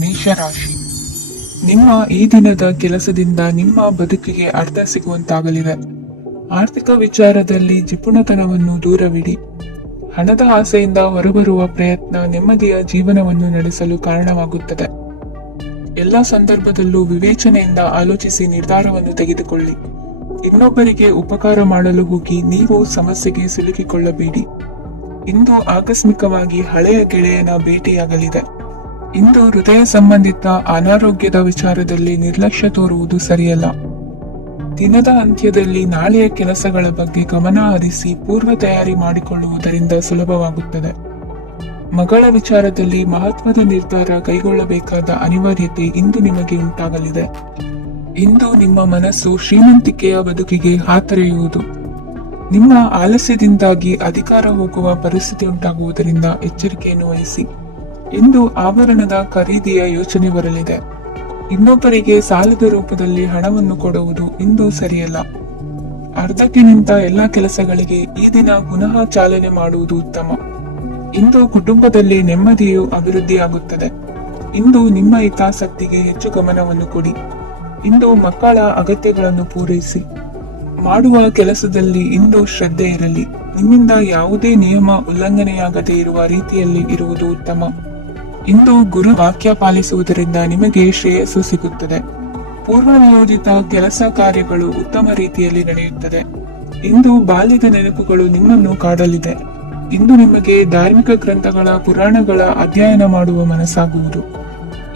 ಮೇಷರಾಶಿ. ನಿಮ್ಮ ಈ ದಿನದ ಕೆಲಸದಿಂದ ನಿಮ್ಮ ಬದುಕಿಗೆ ಅರ್ಥ ಸಿಗುವಂತಾಗಲಿದೆ. ಆರ್ಥಿಕ ವಿಚಾರದಲ್ಲಿ ಜಿಪುಣತನವನ್ನು ದೂರವಿಡಿ. ಹಣದ ಆಸೆಯಿಂದ ಹೊರಬರುವ ಪ್ರಯತ್ನ ನೆಮ್ಮದಿಯ ಜೀವನವನ್ನು ನಡೆಸಲು ಕಾರಣವಾಗುತ್ತದೆ. ಎಲ್ಲ ಸಂದರ್ಭದಲ್ಲೂ ವಿವೇಚನೆಯಿಂದ ಆಲೋಚಿಸಿ ನಿರ್ಧಾರವನ್ನು ತೆಗೆದುಕೊಳ್ಳಿ. ಇನ್ನೊಬ್ಬರಿಗೆ ಉಪಕಾರ ಮಾಡಲು ಹೋಗಿ ನೀವು ಸಮಸ್ಯೆಗೆ ಸಿಲುಕಿಕೊಳ್ಳಬೇಡಿ. ಇಂದು ಆಕಸ್ಮಿಕವಾಗಿ ಹಳೆಯ ಗೆಳೆಯನ ಭೇಟಿಯಾಗಲಿದೆ. ಇಂದು ಹೃದಯ ಸಂಬಂಧಿತ ಅನಾರೋಗ್ಯದ ವಿಚಾರದಲ್ಲಿ ನಿರ್ಲಕ್ಷ್ಯ ತೋರುವುದು ಸರಿಯಲ್ಲ. ದಿನದ ಅಂತ್ಯದಲ್ಲಿ ನಾಳೆಯ ಕೆಲಸಗಳ ಬಗ್ಗೆ ಗಮನ ಹರಿಸಿ ಪೂರ್ವ ತಯಾರಿ ಮಾಡಿಕೊಳ್ಳುವುದರಿಂದ ಸುಲಭವಾಗುತ್ತದೆ. ಮಗಳ ವಿಚಾರದಲ್ಲಿ ಮಹತ್ವದ ನಿರ್ಧಾರ ಕೈಗೊಳ್ಳಬೇಕಾದ ಅನಿವಾರ್ಯತೆ ಇಂದು ನಿಮಗೆ ಉಂಟಾಗಲಿದೆ. ಇಂದು ನಿಮ್ಮ ಮನಸ್ಸು ಶ್ರೀಮಂತಿಕೆಯ ಬದುಕಿಗೆ ಹಾತೊರೆಯುವುದು. ನಿಮ್ಮ ಆಲಸ್ಯದಿಂದಾಗಿ ಅಧಿಕಾರ ಹೋಗುವ ಪರಿಸ್ಥಿತಿ ಉಂಟಾಗುವುದರಿಂದ ಎಚ್ಚರಿಕೆಯನ್ನು ವಹಿಸಿ. ಇಂದು ಆಭರಣದ ಖರೀದಿಯ ಯೋಚನೆ ಬರಲಿದೆ. ಇನ್ನೊಬ್ಬರಿಗೆ ಸಾಲದ ರೂಪದಲ್ಲಿ ಹಣವನ್ನು ಕೊಡುವುದು ಇಂದು ಸರಿಯಲ್ಲ. ಅರ್ಧಕ್ಕೆ ನಿಂತ ಎಲ್ಲಾ ಕೆಲಸಗಳಿಗೆ ಈ ದಿನ ಪುನಃ ಚಾಲನೆ ಮಾಡುವುದು ಉತ್ತಮ. ಇಂದು ಕುಟುಂಬದಲ್ಲಿ ನೆಮ್ಮದಿಯು ಅಭಿವೃದ್ಧಿಯಾಗುತ್ತದೆ. ಇಂದು ನಿಮ್ಮ ಹಿತಾಸಕ್ತಿಗೆ ಹೆಚ್ಚು ಗಮನವನ್ನು ಕೊಡಿ. ಇಂದು ಮಕ್ಕಳ ಅಗತ್ಯಗಳನ್ನು ಪೂರೈಸಿ. ಮಾಡುವ ಕೆಲಸದಲ್ಲಿ ಇಂದು ಶ್ರದ್ಧೆ ಇರಲಿ. ನಿಮ್ಮಿಂದ ಯಾವುದೇ ನಿಯಮ ಉಲ್ಲಂಘನೆಯಾಗದೇ ಇರುವ ರೀತಿಯಲ್ಲಿ ಇರುವುದು ಉತ್ತಮ. ಇಂದು ಗುರು ವಾಕ್ಯ ಪಾಲಿಸುವುದರಿಂದ ನಿಮಗೆ ಶ್ರೇಯಸ್ಸು ಸಿಗುತ್ತದೆ. ಪೂರ್ವ ನಿಯೋಜಿತ ಕೆಲಸ ಕಾರ್ಯಗಳು ಉತ್ತಮ ರೀತಿಯಲ್ಲಿ ನಡೆಯುತ್ತದೆ. ಇಂದು ಬಾಲ್ಯದ ನೆನಪುಗಳು ನಿಮ್ಮನ್ನು ಕಾಡಲಿದೆ. ಇಂದು ನಿಮಗೆ ಧಾರ್ಮಿಕ ಗ್ರಂಥಗಳ ಪುರಾಣಗಳ ಅಧ್ಯಯನ ಮಾಡುವ ಮನಸ್ಸಾಗುವುದು.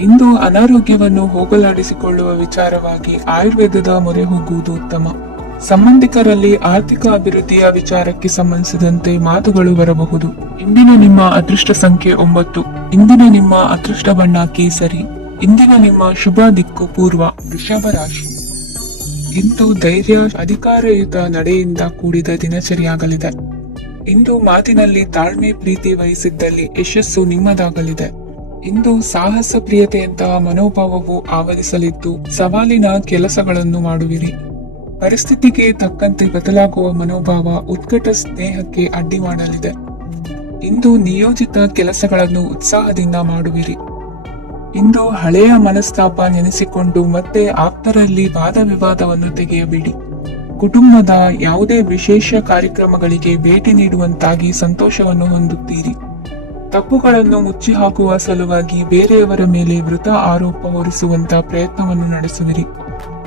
ಇಂದು ಅನಾರೋಗ್ಯವನ್ನು ಹೋಗಲಾಡಿಸಿಕೊಳ್ಳುವ ವಿಚಾರವಾಗಿ ಆಯುರ್ವೇದದ ಮೊರೆ ಹೋಗುವುದು ಉತ್ತಮ. ಸಂಬಂಧಿಕರಲ್ಲಿ ಆರ್ಥಿಕ ಅಭಿವೃದ್ಧಿಯ ವಿಚಾರಕ್ಕೆ ಸಂಬಂಧಿಸಿದಂತೆ ಮಾತುಗಳು ಬರಬಹುದು. ಇಂದಿನ ನಿಮ್ಮ ಅದೃಷ್ಟ ಸಂಖ್ಯೆ 9. ಇಂದಿನ ನಿಮ್ಮ ಅದೃಷ್ಟ ಬಣ್ಣ ಕೇಸರಿ. ಇಂದಿನ ನಿಮ್ಮ ಶುಭ ದಿಕ್ಕು ಪೂರ್ವ. ವೃಷಭ ರಾಶಿ. ಇಂದು ಧೈರ್ಯ, ಅಧಿಕಾರಯುತ ನಡೆಯಿಂದ ಕೂಡಿದ ದಿನಚರಿಯಾಗಲಿದೆ. ಇಂದು ಮಾತಿನಲ್ಲಿ ತಾಳ್ಮೆ, ಪ್ರೀತಿ ವಹಿಸಿದ್ದಲ್ಲಿ ಯಶಸ್ಸು ನಿಮ್ಮದಾಗಲಿದೆ. ಇಂದು ಸಾಹಸ ಪ್ರಿಯತೆಯಂತಹ ಮನೋಭಾವವು ಆವರಿಸಲಿದ್ದು ಸವಾಲಿನ ಕೆಲಸಗಳನ್ನು ಮಾಡುವಿರಿ. ಪರಿಸ್ಥಿತಿಗೆ ತಕ್ಕಂತೆ ಬದಲಾಗುವ ಮನೋಭಾವ ಉತ್ಕಟ ಸ್ನೇಹಕ್ಕೆ ಅಡ್ಡಿ ಮಾಡಲಿದೆ. ಇಂದು ನಿಯೋಜಿತ ಕೆಲಸಗಳನ್ನು ಉತ್ಸಾಹದಿಂದ ಮಾಡುವಿರಿ. ಇಂದು ಹಳೆಯ ಮನಸ್ತಾಪ ನೆನೆಸಿಕೊಂಡು ಮತ್ತೆ ಆಪ್ತರಲ್ಲಿ ವಾದ ವಿವಾದವನ್ನು ತೆಗೆಯಬೇಡಿ. ಕುಟುಂಬದ ಯಾವುದೇ ವಿಶೇಷ ಕಾರ್ಯಕ್ರಮಗಳಿಗೆ ಭೇಟಿ ನೀಡುವಂತಾಗಿ ಸಂತೋಷವನ್ನು ಹೊಂದುತ್ತೀರಿ. ತಪ್ಪುಗಳನ್ನು ಮುಚ್ಚಿ ಹಾಕುವ ಸಲುವಾಗಿ ಬೇರೆಯವರ ಮೇಲೆ ವೃಥಾ ಆರೋಪ ಹೊರಿಸುವಂತ ಪ್ರಯತ್ನವನ್ನು ನಡೆಸುವಿರಿ.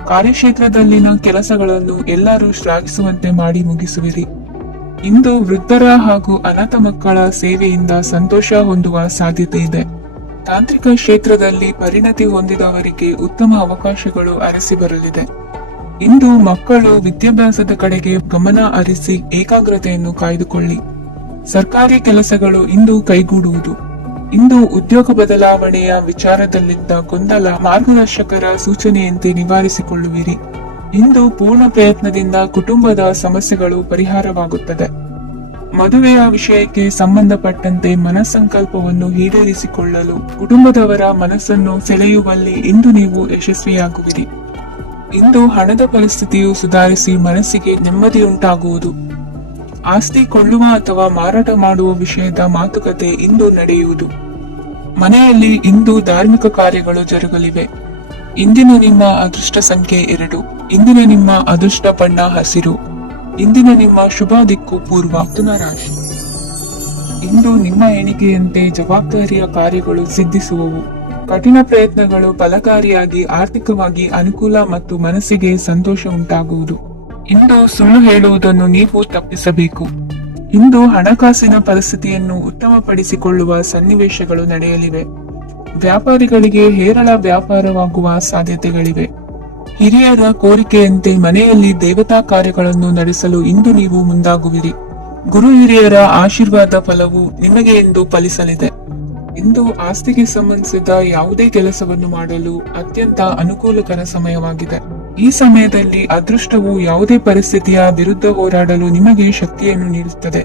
ಕಾರ್ಯಕ್ಷೇತ್ರದಲ್ಲಿನ ಕೆಲಸಗಳನ್ನು ಎಲ್ಲರೂ ಶ್ಲಾಘಿಸುವಂತೆ ಮಾಡಿ ಮುಗಿಸುವಿರಿ. ಇಂದು ವೃದ್ಧರ ಹಾಗೂ ಅನಾಥ ಮಕ್ಕಳ ಸೇವೆಯಿಂದ ಸಂತೋಷ ಹೊಂದುವ ಸಾಧ್ಯತೆ ಇದೆ. ತಾಂತ್ರಿಕ ಕ್ಷೇತ್ರದಲ್ಲಿ ಪರಿಣತಿ ಹೊಂದಿದವರಿಗೆ ಉತ್ತಮ ಅವಕಾಶಗಳು ಅರಸಿ ಬರಲಿದೆ. ಇಂದು ಮಕ್ಕಳು ವಿದ್ಯಾಭ್ಯಾಸದ ಕಡೆಗೆ ಗಮನ ಹರಿಸಿ ಏಕಾಗ್ರತೆಯನ್ನು ಕಾಯ್ದುಕೊಳ್ಳಿ. ಸರ್ಕಾರಿ ಕೆಲಸಗಳು ಇಂದು ಕೈಗೂಡುವುದು. ಇಂದು ಉದ್ಯೋಗ ಬದಲಾವಣೆಯ ವಿಚಾರದಲ್ಲಿದ್ದ ಗೊಂದಲ ಮಾರ್ಗದರ್ಶಕರ ಸೂಚನೆಯಂತೆ ನಿವಾರಿಸಿಕೊಳ್ಳುವಿರಿ. ಇಂದು ಪೂರ್ಣ ಪ್ರಯತ್ನದಿಂದ ಕುಟುಂಬದ ಸಮಸ್ಯೆಗಳು ಪರಿಹಾರವಾಗುತ್ತದೆ. ಮದುವೆಯ ವಿಷಯಕ್ಕೆ ಸಂಬಂಧಪಟ್ಟಂತೆ ಮನಸ್ಸಂಕಲ್ಪವನ್ನು ಈಡೇರಿಸಿಕೊಳ್ಳಲು ಕುಟುಂಬದವರ ಮನಸ್ಸನ್ನು ಸೆಳೆಯುವಲ್ಲಿ ಇಂದು ನೀವು ಯಶಸ್ವಿಯಾಗುವಿರಿ. ಇಂದು ಹಣದ ಪರಿಸ್ಥಿತಿಯು ಸುಧಾರಿಸಿ ಮನಸ್ಸಿಗೆ ನೆಮ್ಮದಿಯುಂಟಾಗುವುದು. ಆಸ್ತಿ ಕೊಳ್ಳುವ ಅಥವಾ ಮಾರಾಟ ಮಾಡುವ ವಿಷಯದ ಮಾತುಕತೆ ಇಂದು ನಡೆಯುವುದು. ಮನೆಯಲ್ಲಿ ಇಂದು ಧಾರ್ಮಿಕ ಕಾರ್ಯಗಳು ಜರುಗಲಿವೆ. ಇಂದಿನ ನಿಮ್ಮ ಅದೃಷ್ಟ ಸಂಖ್ಯೆ 2. ಇಂದಿನ ನಿಮ್ಮ ಅದೃಷ್ಟ ಬಣ್ಣ ಹಸಿರು. ಇಂದಿನ ನಿಮ್ಮ ಶುಭ ದಿಕ್ಕು ಪೂರ್ವ. ಮಿಥುನ ರಾಶಿ. ಇಂದು ನಿಮ್ಮ ಎಣಿಕೆಯಂತೆ ಜವಾಬ್ದಾರಿಯ ಕಾರ್ಯಗಳು ಸಿದ್ಧಿಸುವವು. ಕಠಿಣ ಪ್ರಯತ್ನಗಳು ಫಲಕಾರಿಯಾಗಿ ಆರ್ಥಿಕವಾಗಿ ಅನುಕೂಲ ಮತ್ತು ಮನಸ್ಸಿಗೆ ಸಂತೋಷ ಉಂಟಾಗುವುದು. ಇಂದು ಸುಳ್ಳು ಹೇಳುವುದನ್ನು ನೀವು ತಪ್ಪಿಸಬೇಕು. ಇಂದು ಹಣಕಾಸಿನ ಪರಿಸ್ಥಿತಿಯನ್ನು ಉತ್ತಮಪಡಿಸಿಕೊಳ್ಳುವ ಸನ್ನಿವೇಶಗಳು ನಡೆಯಲಿವೆ. ವ್ಯಾಪಾರಿಗಳಿಗೆ ಹೇರಳ ವ್ಯಾಪಾರವಾಗುವ ಸಾಧ್ಯತೆಗಳಿವೆ. ಹಿರಿಯರ ಕೋರಿಕೆಯಂತೆ ಮನೆಯಲ್ಲಿ ದೇವತಾ ಕಾರ್ಯಗಳನ್ನು ನಡೆಸಲು ಇಂದು ನೀವು ಮುಂದಾಗುವಿರಿ. ಗುರು ಹಿರಿಯರ ಆಶೀರ್ವಾದ ಫಲವು ನಿಮಗೆ ಇಂದು ಫಲಿಸಲಿದೆ. ಇಂದು ಆಸ್ತಿಗೆ ಸಂಬಂಧಿಸಿದ ಯಾವುದೇ ಕೆಲಸವನ್ನು ಮಾಡಲು ಅತ್ಯಂತ ಅನುಕೂಲಕರ ಸಮಯವಾಗಿದೆ. ಈ ಸಮಯದಲ್ಲಿ ಅದೃಷ್ಟವು ಯಾವುದೇ ಪರಿಸ್ಥಿತಿಯ ವಿರುದ್ಧ ಹೋರಾಡಲು ನಿಮಗೆ ಶಕ್ತಿಯನ್ನು ನೀಡುತ್ತದೆ.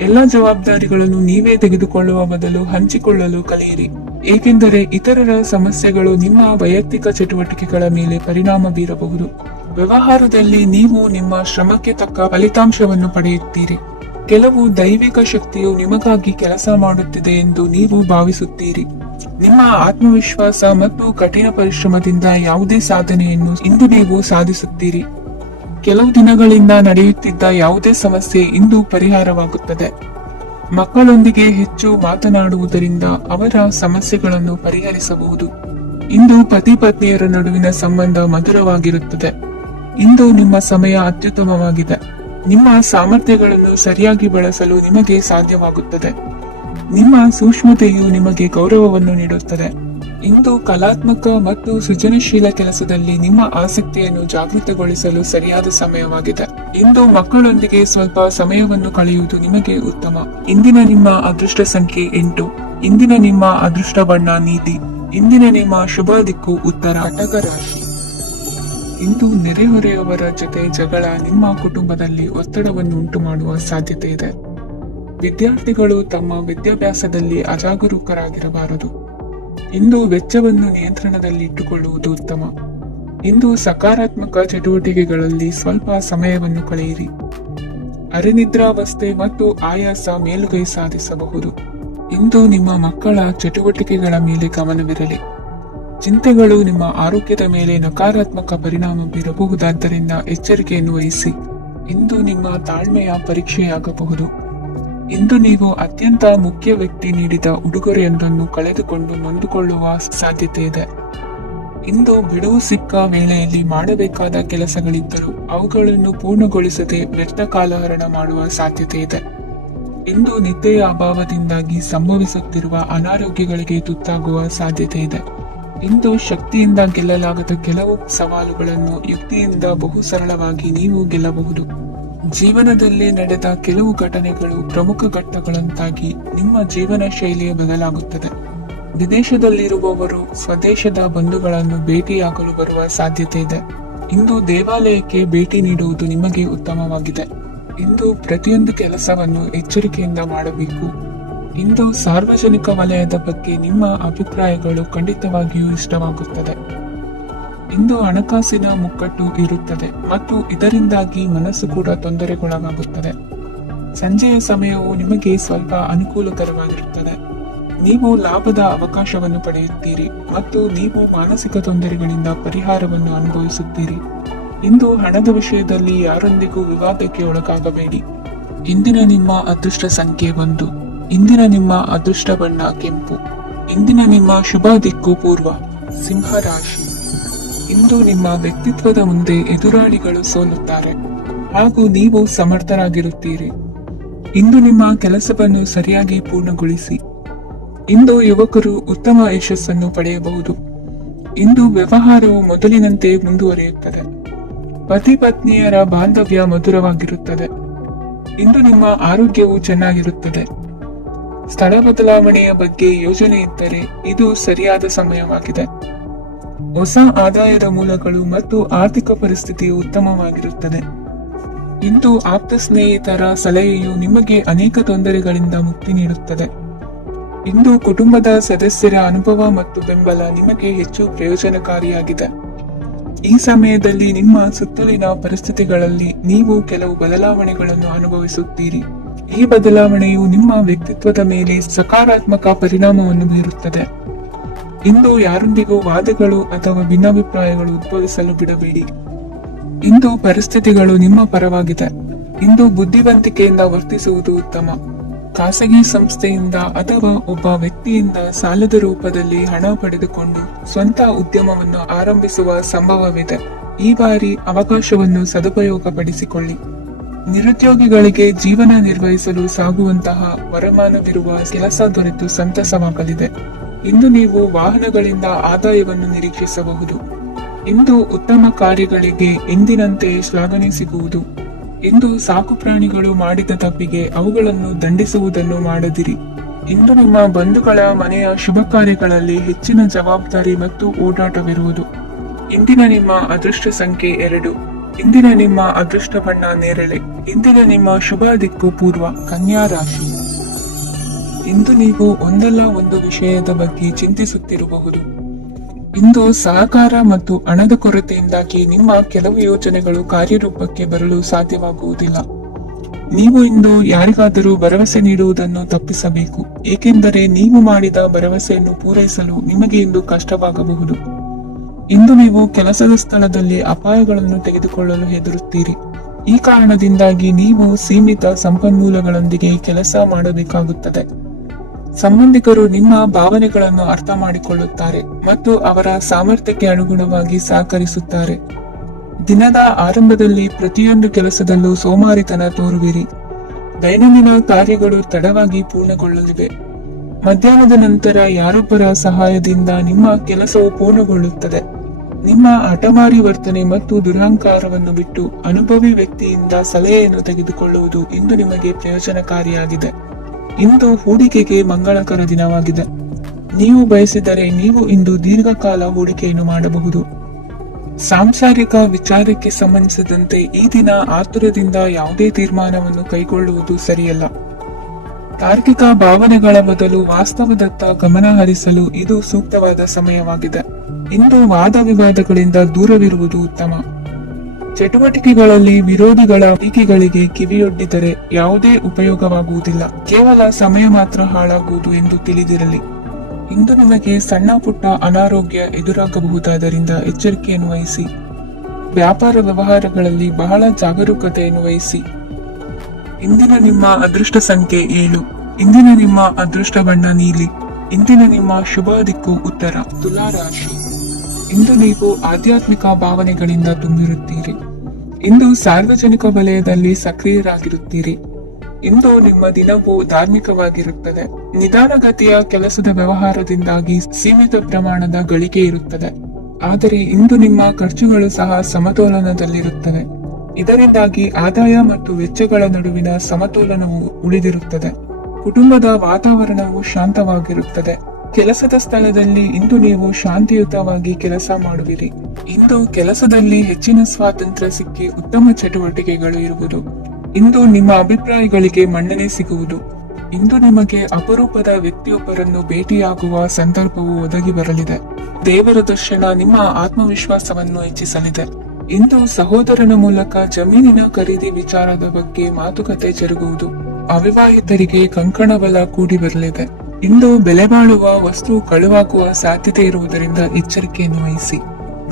ಎಲ್ಲ ಜವಾಬ್ದಾರಿಗಳನ್ನು ನೀವೇ ತೆಗೆದುಕೊಳ್ಳುವ ಬದಲು ಹಂಚಿಕೊಳ್ಳಲು ಕಲಿಯಿರಿ. ಏಕೆಂದರೆ ಇತರರ ಸಮಸ್ಯೆಗಳು ನಿಮ್ಮ ವೈಯಕ್ತಿಕ ಚಟುವಟಿಕೆಗಳ ಮೇಲೆ ಪರಿಣಾಮ ಬೀರಬಹುದು. ವ್ಯವಹಾರದಲ್ಲಿ ನೀವು ನಿಮ್ಮ ಶ್ರಮಕ್ಕೆ ತಕ್ಕ ಫಲಿತಾಂಶವನ್ನು ಪಡೆಯುತ್ತೀರಿ. ಕೆಲವು ದೈವಿಕ ಶಕ್ತಿಯು ನಿಮಗಾಗಿ ಕೆಲಸ ಮಾಡುತ್ತಿದೆ ಎಂದು ನೀವು ಭಾವಿಸುತ್ತೀರಿ. ನಿಮ್ಮ ಆತ್ಮವಿಶ್ವಾಸ ಮತ್ತು ಕಠಿಣ ಪರಿಶ್ರಮದಿಂದ ಯಾವುದೇ ಸಾಧನೆಯನ್ನು ಇಂದು ನೀವು ಸಾಧಿಸುತ್ತೀರಿ. ಕೆಲವು ದಿನಗಳಿಂದ ನಡೆಯುತ್ತಿದ್ದ ಯಾವುದೇ ಸಮಸ್ಯೆ ಇಂದು ಪರಿಹಾರವಾಗುತ್ತದೆ. ಮಕ್ಕಳೊಂದಿಗೆ ಹೆಚ್ಚು ಮಾತನಾಡುವುದರಿಂದ ಅವರ ಸಮಸ್ಯೆಗಳನ್ನು ಪರಿಹರಿಸಬಹುದು. ಇಂದು ಪತಿ ಪತ್ನಿಯರ ನಡುವಿನ ಸಂಬಂಧ ಮಧುರವಾಗಿರುತ್ತದೆ. ಇಂದು ನಿಮ್ಮ ಸಮಯ ಅತ್ಯುತ್ತಮವಾಗಿದೆ. ನಿಮ್ಮ ಸಾಮರ್ಥ್ಯಗಳನ್ನು ಸರಿಯಾಗಿ ಬಳಸಲು ನಿಮಗೆ ಸಾಧ್ಯವಾಗುತ್ತದೆ. ನಿಮ್ಮ ಸೂಕ್ಷ್ಮತೆಯು ನಿಮಗೆ ಗೌರವವನ್ನು ನೀಡುತ್ತದೆ. ಇಂದು ಕಲಾತ್ಮಕ ಮತ್ತು ಸೃಜನಶೀಲ ಕೆಲಸದಲ್ಲಿ ನಿಮ್ಮ ಆಸಕ್ತಿಯನ್ನು ಜಾಗೃತಗೊಳಿಸಲು ಸರಿಯಾದ ಸಮಯವಾಗಿದೆ. ಇಂದು ಮಕ್ಕಳೊಂದಿಗೆ ಸ್ವಲ್ಪ ಸಮಯವನ್ನು ಕಳೆಯುವುದು ನಿಮಗೆ ಉತ್ತಮ. ಇಂದಿನ ನಿಮ್ಮ ಅದೃಷ್ಟ ಸಂಖ್ಯೆ 8. ಇಂದಿನ ನಿಮ್ಮ ಅದೃಷ್ಟ ಬಣ್ಣ ನೀಲಿ. ಇಂದಿನ ನಿಮ್ಮ ಶುಭ ದಿಕ್ಕು ಉತ್ತರ. ಕಟಕ ರಾಶಿ. ಇಂದು ನೆರೆಹೊರೆಯವರ ಜೊತೆ ಜಗಳ ನಿಮ್ಮ ಕುಟುಂಬದಲ್ಲಿ ಒತ್ತಡವನ್ನು ಉಂಟು ಮಾಡುವ ಸಾಧ್ಯತೆ ಇದೆ. ವಿದ್ಯಾರ್ಥಿಗಳು ತಮ್ಮ ವಿದ್ಯಾಭ್ಯಾಸದಲ್ಲಿ ಅಜಾಗರೂಕರಾಗಿರಬಾರದು. ಇಂದು ವೆಚ್ಚವನ್ನು ನಿಯಂತ್ರಣದಲ್ಲಿ ಇಟ್ಟುಕೊಳ್ಳುವುದು ಉತ್ತಮ. ಇಂದು ಸಕಾರಾತ್ಮಕ ಚಟುವಟಿಕೆಗಳಲ್ಲಿ ಸ್ವಲ್ಪ ಸಮಯವನ್ನು ಕಳೆಯಿರಿ. ಅರೆನಿದ್ರಾವಸ್ಥೆ ಮತ್ತು ಆಯಾಸ ಮೇಲುಗೈ ಸಾಧಿಸಬಹುದು. ಇಂದು ನಿಮ್ಮ ಮಕ್ಕಳ ಚಟುವಟಿಕೆಗಳ ಮೇಲೆ ಗಮನವಿರಲಿ. ಚಿಂತೆಗಳು ನಿಮ್ಮ ಆರೋಗ್ಯದ ಮೇಲೆ ನಕಾರಾತ್ಮಕ ಪರಿಣಾಮ ಬೀರಬಹುದಾದ್ದರಿಂದ ಎಚ್ಚರಿಕೆಯನ್ನು ವಹಿಸಿ. ಇಂದು ನಿಮ್ಮ ತಾಳ್ಮೆಯ ಪರೀಕ್ಷೆಯಾಗಬಹುದು. ಇಂದು ನೀವು ಅತ್ಯಂತ ಮುಖ್ಯ ವ್ಯಕ್ತಿ ನೀಡಿದ ಉಡುಗೊರೆಯೊಂದನ್ನು ಕಳೆದುಕೊಂಡು ನೊಂದುಕೊಳ್ಳುವ ಸಾಧ್ಯತೆ ಇದೆ. ಇಂದು ಬಿಡುವು ಸಿಕ್ಕ ವೇಳೆಯಲ್ಲಿ ಮಾಡಬೇಕಾದ ಕೆಲಸಗಳಿದ್ದರೂ ಅವುಗಳನ್ನು ಪೂರ್ಣಗೊಳಿಸದೆ ವ್ಯರ್ಥ ಕಾಲಹರಣ ಮಾಡುವ ಸಾಧ್ಯತೆ ಇದೆ. ಇಂದು ನಿದ್ದೆಯ ಅಭಾವದಿಂದಾಗಿ ಸಂಭವಿಸುತ್ತಿರುವ ಅನಾರೋಗ್ಯಗಳಿಗೆ ತುತ್ತಾಗುವ ಸಾಧ್ಯತೆ ಇದೆ. ಇಂದು ಶಕ್ತಿಯಿಂದ ಗೆಲ್ಲಲಾಗದ ಕೆಲವು ಸವಾಲುಗಳನ್ನು ಯುಕ್ತಿಯಿಂದ ಬಹು ಸರಳವಾಗಿ ನೀವು ಗೆಲ್ಲಬಹುದು. ಜೀವನದಲ್ಲಿ ನಡೆದ ಕೆಲವು ಘಟನೆಗಳು ಪ್ರಮುಖ ಘಟ್ಟಗಳಂತಾಗಿ ನಿಮ್ಮ ಜೀವನ ಶೈಲಿಯ ಬದಲಾಗುತ್ತದೆ. ವಿದೇಶದಲ್ಲಿರುವವರು ಸ್ವದೇಶದ ಬಂಧುಗಳನ್ನು ಭೇಟಿಯಾಗಲು ಬರುವ ಸಾಧ್ಯತೆ ಇದೆ. ಇಂದು ದೇವಾಲಯಕ್ಕೆ ಭೇಟಿ ನೀಡುವುದು ನಿಮಗೆ ಉತ್ತಮವಾಗಿದೆ. ಇಂದು ಪ್ರತಿಯೊಂದು ಕೆಲಸವನ್ನು ಎಚ್ಚರಿಕೆಯಿಂದ ಮಾಡಬೇಕು. ಇಂದು ಸಾರ್ವಜನಿಕ ವಲಯದ ಬಗ್ಗೆ ನಿಮ್ಮ ಅಭಿಪ್ರಾಯಗಳು ಖಂಡಿತವಾಗಿಯೂ ಇಷ್ಟವಾಗುತ್ತದೆ. ಇಂದು ಹಣಕಾಸಿನ ಮುಕ್ಕಟ್ಟು ಇರುತ್ತದೆ ಮತ್ತು ಇದರಿಂದಾಗಿ ಮನಸ್ಸು ಕೂಡ ತೊಂದರೆಗೊಳಗಾಗುತ್ತದೆ. ಸಂಜೆಯ ಸಮಯವು ನಿಮಗೆ ಸ್ವಲ್ಪ ಅನುಕೂಲಕರವಾಗಿರುತ್ತದೆ. ನೀವು ಲಾಭದ ಅವಕಾಶವನ್ನು ಪಡೆಯುತ್ತೀರಿ ಮತ್ತು ನೀವು ಮಾನಸಿಕ ತೊಂದರೆಗಳಿಂದ ಪರಿಹಾರವನ್ನು ಅನುಭವಿಸುತ್ತೀರಿ. ಇಂದು ಹಣದ ವಿಷಯದಲ್ಲಿ ಯಾರೊಂದಿಗೂ ವಿವಾದಕ್ಕೆ ಒಳಗಾಗಬೇಡಿ. ಇಂದಿನ ನಿಮ್ಮ ಅದೃಷ್ಟ ಸಂಖ್ಯೆ 1. ಇಂದಿನ ನಿಮ್ಮ ಅದೃಷ್ಟ ಬಣ್ಣ ಕೆಂಪು. ಇಂದಿನ ನಿಮ್ಮ ಶುಭ ದಿಕ್ಕು ಪೂರ್ವ. ಸಿಂಹ ರಾಶಿ. ಇಂದು ನಿಮ್ಮ ವ್ಯಕ್ತಿತ್ವದ ಮುಂದೆ ಎದುರಾಳಿಗಳು ಸೋಲುತ್ತಾರೆ ಹಾಗೂ ನೀವು ಸಮರ್ಥರಾಗಿರುತ್ತೀರಿ. ಇಂದು ನಿಮ್ಮ ಕೆಲಸವನ್ನು ಸರಿಯಾಗಿ ಪೂರ್ಣಗೊಳಿಸಿ. ಇಂದು ಯುವಕರು ಉತ್ತಮ ಯಶಸ್ಸನ್ನು ಪಡೆಯಬಹುದು. ಇಂದು ವ್ಯವಹಾರವು ಮೊದಲಿನಂತೆ ಮುಂದುವರಿಯುತ್ತದೆ. ಪತಿ ಪತ್ನಿಯರ ಬಾಂಧವ್ಯ ಮಧುರವಾಗಿರುತ್ತದೆ. ಇಂದು ನಿಮ್ಮ ಆರೋಗ್ಯವು ಚೆನ್ನಾಗಿರುತ್ತದೆ. ಸ್ಥಳ ಬದಲಾವಣೆಯ ಬಗ್ಗೆ ಯೋಜನೆ ಇದ್ದರೆ ಇದು ಸರಿಯಾದ ಸಮಯವಾಗಿದೆ. ಹೊಸ ಆದಾಯದ ಮೂಲಗಳು ಮತ್ತು ಆರ್ಥಿಕ ಪರಿಸ್ಥಿತಿಯು ಉತ್ತಮವಾಗಿರುತ್ತದೆ. ಇಂದು ಆಪ್ತ ಸ್ನೇಹಿತರ ಸಲಹೆಯು ನಿಮಗೆ ಅನೇಕ ತೊಂದರೆಗಳಿಂದ ಮುಕ್ತಿ ನೀಡುತ್ತದೆ. ಇಂದು ಕುಟುಂಬದ ಸದಸ್ಯರ ಅನುಭವ ಮತ್ತು ಬೆಂಬಲ ನಿಮಗೆ ಹೆಚ್ಚು ಪ್ರಯೋಜನಕಾರಿಯಾಗಿದೆ. ಈ ಸಮಯದಲ್ಲಿ ನಿಮ್ಮ ಸುತ್ತಲಿನ ಪರಿಸ್ಥಿತಿಗಳಲ್ಲಿ ನೀವು ಕೆಲವು ಬದಲಾವಣೆಗಳನ್ನು ಅನುಭವಿಸುತ್ತೀರಿ. ಈ ಬದಲಾವಣೆಯು ನಿಮ್ಮ ವ್ಯಕ್ತಿತ್ವದ ಮೇಲೆ ಸಕಾರಾತ್ಮಕ ಪರಿಣಾಮವನ್ನು ಬೀರುತ್ತದೆ. ಇಂದು ಯಾರೊಂದಿಗೂ ವಾದಗಳು ಅಥವಾ ಭಿನ್ನಾಭಿಪ್ರಾಯಗಳು ಉದ್ಭವಿಸಲು ಬಿಡಬೇಡಿ. ಇಂದು ಪರಿಸ್ಥಿತಿಗಳು ನಿಮ್ಮ ಪರವಾಗಿದೆ. ಇಂದು ಬುದ್ಧಿವಂತಿಕೆಯಿಂದ ವರ್ತಿಸುವುದು ಉತ್ತಮ. ಖಾಸಗಿ ಸಂಸ್ಥೆಯಿಂದ ಅಥವಾ ಒಬ್ಬ ವ್ಯಕ್ತಿಯಿಂದ ಸಾಲದ ರೂಪದಲ್ಲಿ ಹಣ ಪಡೆದುಕೊಂಡು ಸ್ವಂತ ಉದ್ಯಮವನ್ನು ಆರಂಭಿಸುವ ಸಂಭವವಿದೆ. ಈ ಬಾರಿ ಅವಕಾಶವನ್ನು ಸದುಪಯೋಗಪಡಿಸಿಕೊಳ್ಳಿ. ನಿರುದ್ಯೋಗಿಗಳಿಗೆ ಜೀವನ ನಿರ್ವಹಿಸಲು ಸಾಗುವಂತಹ ವರಮಾನವಿರುವ ಕೆಲಸ ದೊರೆತು ಸಂತಸವಾಗಲಿದೆ. ಇಂದು ನೀವು ವಾಹನಗಳಿಂದ ಆದಾಯವನ್ನು ನಿರೀಕ್ಷಿಸಬಹುದು. ಇಂದು ಉತ್ತಮ ಕಾರ್ಯಗಳಿಗೆ ಎಂದಿನಂತೆ ಶ್ಲಾಘನೆ ಸಿಗುವುದು. ಇಂದು ಸಾಕು ಪ್ರಾಣಿಗಳು ಮಾಡಿದ ತಪ್ಪಿಗೆ ಅವುಗಳನ್ನು ದಂಡಿಸುವುದನ್ನು ಮಾಡದಿರಿ. ಇಂದು ನಿಮ್ಮ ಬಂಧುಗಳ ಮನೆಯ ಶುಭ ಕಾರ್ಯಗಳಲ್ಲಿ ಹೆಚ್ಚಿನ ಜವಾಬ್ದಾರಿ ಮತ್ತು ಓಡಾಟವಿರುವುದು. ಇಂದಿನ ನಿಮ್ಮ ಅದೃಷ್ಟ ಸಂಖ್ಯೆ 2. ಇಂದಿನ ನಿಮ್ಮ ಅದೃಷ್ಟ ಬಣ್ಣ ನೇರಳೆ. ಇಂದಿನ ನಿಮ್ಮ ಶುಭ ದಿಕ್ಕು ಪೂರ್ವ. ಕನ್ಯಾ ರಾಶಿ. ಇಂದು ನೀವು ಒಂದಲ್ಲ ಒಂದು ವಿಷಯದ ಬಗ್ಗೆ ಚಿಂತಿಸುತ್ತಿರಬಹುದು. ಇಂದು ಸಹಕಾರ ಮತ್ತು ಹಣದ ಕೊರತೆಯಿಂದಾಗಿ ನಿಮ್ಮ ಕೆಲವು ಯೋಜನೆಗಳು ಕಾರ್ಯರೂಪಕ್ಕೆ ಬರಲು ಸಾಧ್ಯವಾಗುವುದಿಲ್ಲ. ನೀವು ಇಂದು ಯಾರಿಗಾದರೂ ಭರವಸೆ ನೀಡುವುದನ್ನು ತಪ್ಪಿಸಬೇಕು, ಏಕೆಂದರೆ ನೀವು ಮಾಡಿದ ಭರವಸೆಯನ್ನು ಪೂರೈಸಲು ನಿಮಗೆ ಇಂದು ಕಷ್ಟವಾಗಬಹುದು. ಇಂದು ನೀವು ಕೆಲಸದ ಸ್ಥಳದಲ್ಲಿ ಅಪಾಯಗಳನ್ನು ತೆಗೆದುಕೊಳ್ಳಲು ಹೆದರುತ್ತೀರಿ. ಈ ಕಾರಣದಿಂದಾಗಿ ನೀವು ಸೀಮಿತ ಸಂಪನ್ಮೂಲಗಳೊಂದಿಗೆ ಕೆಲಸ ಮಾಡಬೇಕಾಗುತ್ತದೆ. ಸಂಬಂಧಿಕರು ನಿಮ್ಮ ಭಾವನೆಗಳನ್ನು ಅರ್ಥ ಮಾಡಿಕೊಳ್ಳುತ್ತಾರೆ ಮತ್ತು ಅವರ ಸಾಮರ್ಥ್ಯಕ್ಕೆ ಅನುಗುಣವಾಗಿ ಸಹಕರಿಸುತ್ತಾರೆ. ದಿನದ ಆರಂಭದಲ್ಲಿ ಪ್ರತಿಯೊಂದು ಕೆಲಸದಲ್ಲೂ ಸೋಮಾರಿತನ ತೋರುವಿರಿ. ದೈನಂದಿನ ಕಾರ್ಯಗಳು ತಡವಾಗಿ ಪೂರ್ಣಗೊಳ್ಳಲಿವೆ. ಮಧ್ಯಾಹ್ನದ ನಂತರ ಯಾರೊಬ್ಬರ ಸಹಾಯದಿಂದ ನಿಮ್ಮ ಕೆಲಸವು ಪೂರ್ಣಗೊಳ್ಳುತ್ತದೆ. ನಿಮ್ಮ ಹಠಮಾರಿ ವರ್ತನೆ ಮತ್ತು ದುರಹಂಕಾರವನ್ನು ಬಿಟ್ಟು ಅನುಭವಿ ವ್ಯಕ್ತಿಯಿಂದ ಸಲಹೆಯನ್ನು ತೆಗೆದುಕೊಳ್ಳುವುದು ಇಂದು ನಿಮಗೆ ಪ್ರಯೋಜನಕಾರಿಯಾಗಿದೆ. ಇಂದು ಹೂಡಿಕೆಗೆ ಮಂಗಳಕರ ದಿನವಾಗಿದೆ. ನೀವು ಬಯಸಿದರೆ ನೀವು ಇಂದು ದೀರ್ಘಕಾಲ ಹೂಡಿಕೆಯನ್ನು ಮಾಡಬಹುದು. ಸಾಂಸಾರಿಕ ವಿಚಾರಕ್ಕೆ ಸಂಬಂಧಿಸಿದಂತೆ ಈ ದಿನ ಆತುರದಿಂದ ಯಾವುದೇ ತೀರ್ಮಾನವನ್ನು ಕೈಗೊಳ್ಳುವುದು ಸರಿಯಲ್ಲ. ತಾರ್ಕಿಕ ಭಾವನೆಗಳ ಬದಲು ವಾಸ್ತವದತ್ತ ಗಮನ ಹರಿಸಲು ಇದು ಸೂಕ್ತವಾದ ಸಮಯವಾಗಿದೆ. ಇಂದು ವಾದ ವಿವಾದಗಳಿಂದ ದೂರವಿರುವುದು ಉತ್ತಮ. ಚಟುವಟಿಕೆಗಳಲ್ಲಿ ವಿರೋಧಿಗಳ ಟೀಕೆಗಳಿಗೆ ಕಿವಿಯೊಡ್ಡಿದರೆ ಯಾವುದೇ ಉಪಯೋಗವಾಗುವುದಿಲ್ಲ, ಕೇವಲ ಸಮಯ ಮಾತ್ರ ಹಾಳಾಗುವುದು ಎಂದು ತಿಳಿದಿರಲಿ. ಇಂದು ನಿಮಗೆ ಸಣ್ಣ ಪುಟ್ಟ ಅನಾರೋಗ್ಯ ಎದುರಾಗಬಹುದಾದ್ದರಿಂದ ಎಚ್ಚರಿಕೆಯನ್ನು ವಹಿಸಿ. ವ್ಯಾಪಾರ ವ್ಯವಹಾರಗಳಲ್ಲಿ ಬಹಳ ಜಾಗರೂಕತೆಯನ್ನು ವಹಿಸಿ. ಇಂದಿನ ನಿಮ್ಮ ಅದೃಷ್ಟ ಸಂಖ್ಯೆ 7. ಇಂದಿನ ನಿಮ್ಮ ಅದೃಷ್ಟ ಬಣ್ಣ ನೀಲಿ. ಇಂದಿನ ನಿಮ್ಮ ಶುಭ ದಿಕ್ಕು ಉತ್ತರ. ತುಲಾ ರಾಶಿ. ಇಂದು ನೀವು ಆಧ್ಯಾತ್ಮಿಕ ಭಾವನೆಗಳಿಂದ ತುಂಬಿರುತ್ತೀರಿ. ಇಂದು ಸಾರ್ವಜನಿಕ ವಲಯದಲ್ಲಿ ಸಕ್ರಿಯರಾಗಿರುತ್ತೀರಿ. ಇಂದು ನಿಮ್ಮ ದಿನವು ಧಾರ್ಮಿಕವಾಗಿರುತ್ತದೆ. ನಿಧಾನಗತಿಯ ಕೆಲಸದ ವ್ಯವಹಾರದಿಂದಾಗಿ ಸೀಮಿತ ಪ್ರಮಾಣದ ಗಳಿಕೆ ಇರುತ್ತದೆ. ಆದರೆ ಇಂದು ನಿಮ್ಮ ಖರ್ಚುಗಳು ಸಹ ಸಮತೋಲನದಲ್ಲಿರುತ್ತವೆ. ಇದರಿಂದಾಗಿ ಆದಾಯ ಮತ್ತು ವೆಚ್ಚಗಳ ನಡುವಿನ ಸಮತೋಲನವು ಉಳಿದಿರುತ್ತದೆ. ಕುಟುಂಬದ ವಾತಾವರಣವು ಶಾಂತವಾಗಿರುತ್ತದೆ. ಕೆಲಸದ ಸ್ಥಳದಲ್ಲಿ ಇಂದು ನೀವು ಶಾಂತಿಯುತವಾಗಿ ಕೆಲಸ ಮಾಡುವಿರಿ. ಇಂದು ಕೆಲಸದಲ್ಲಿ ಹೆಚ್ಚಿನ ಸ್ವಾತಂತ್ರ್ಯ ಸಿಕ್ಕಿ ಉತ್ತಮ ಚಟುವಟಿಕೆಗಳು ಇರುವುದು. ಇಂದು ನಿಮ್ಮ ಅಭಿಪ್ರಾಯಗಳಿಗೆ ಮನ್ನಣೆ ಸಿಗುವುದು. ಇಂದು ನಿಮಗೆ ಅಪರೂಪದ ವ್ಯಕ್ತಿಯೊಬ್ಬರನ್ನು ಭೇಟಿಯಾಗುವ ಸಂದರ್ಭವು ಒದಗಿ ಬರಲಿದೆ. ದೇವರ ದರ್ಶನ ನಿಮ್ಮ ಆತ್ಮವಿಶ್ವಾಸವನ್ನು ಹೆಚ್ಚಿಸಲಿದೆ. ಇಂದು ಸಹೋದರನ ಮೂಲಕ ಜಮೀನಿನ ಖರೀದಿ ವಿಚಾರದ ಬಗ್ಗೆ ಮಾತುಕತೆ ಜರುಗುವುದು. ಅವಿವಾಹಿತರಿಗೆ ಕಂಕಣಬಲ ಕೂಡಿ ಬರಲಿದೆ. ಇಂದು ಬೆಲೆ ಬಾಳುವ ವಸ್ತು ಕಳುವಾಗುವ ಸಾಧ್ಯತೆ ಇರುವುದರಿಂದ ಎಚ್ಚರಿಕೆಯನ್ನು ವಹಿಸಿ.